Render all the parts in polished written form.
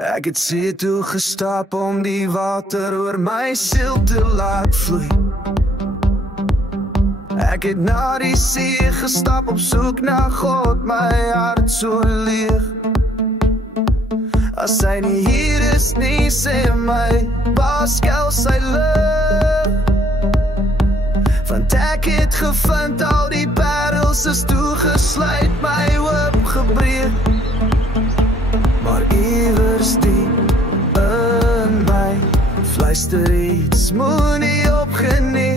Ek het see toe gestap om die water oor my siel te laat vloei. Ek het na die see gestap op soek na God, my hart so leeg. As hy nie hier is nie, sê my, Pascal sy lig. Want ek het gevind, al die parels is toegesluit, my hoop gebreek. Maar iewers diep in my, fluister iets, moenie opgenie,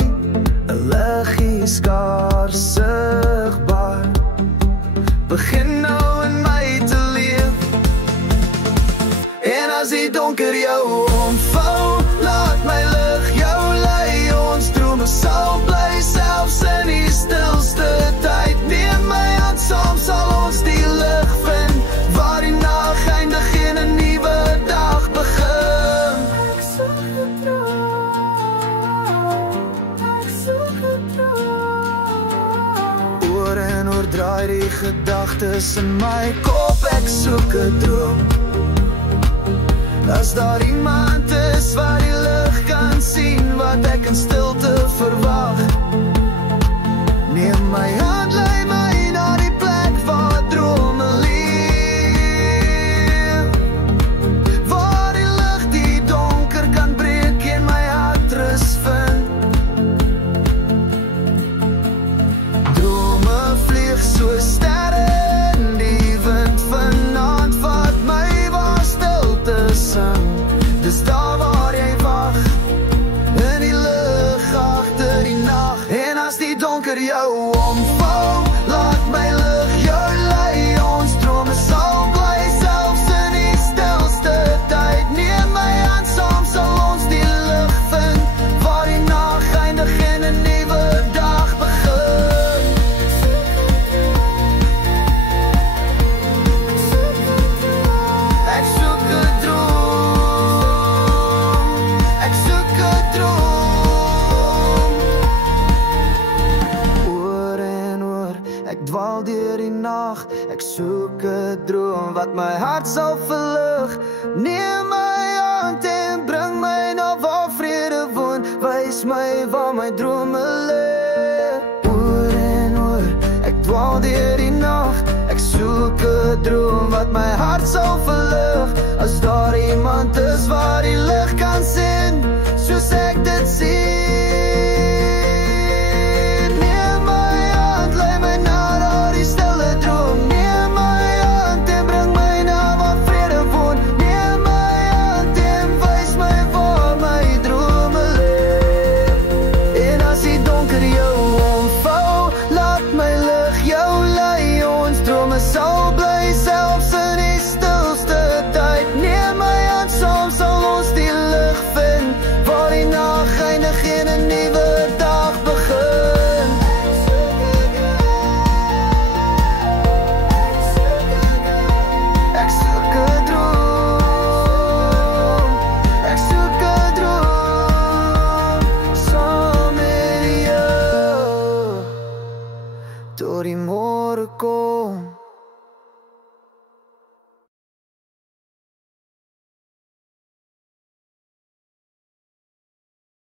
'n liggie skaars sigbaar, begin nou in my te leef. En as die donker jou omvou, laat my lig jou lei, ons drome sal bly, selfs in die stilste tyd. Neem my hand, saam sal ons die lig vind, waar die nag eindig en 'n nuwe dag begin. Ek soek gedroom, oor en oor draai die gedagtes in my kop, ek soek 'n droom. As daar iemand is wat die lig kan sien, wat ek in stilte verwag, neem my hand, lei my na die plek waar drome leef, waar die lig die donker kan breek en my hart rus vind. Drome vlieg so sterre in die wind, vanaand vat my waar stilte sing. Dis daar waar jy wag, in die lig agter die nag. En as die donker jou omvou, laat my lig jou lei, ons drome sal bly, selfs in die stilste tyd. Neem my hand, saam sal ons die lig vind, waar die nag eindig en 'n nuwe dag begin. Ek soek 'n droom, ek soek 'n droom. Oor en oor, ek dwaal deur die nag, ek soek 'n droom wat my hart sal verlig. Neem my hand en bring my na waar vrede woon, wys my waar my drome lê. Oor en oor, ek dwaal deur die nag, ek soek 'n droom wat my hart sal verlig. As daar iemand is waar die lig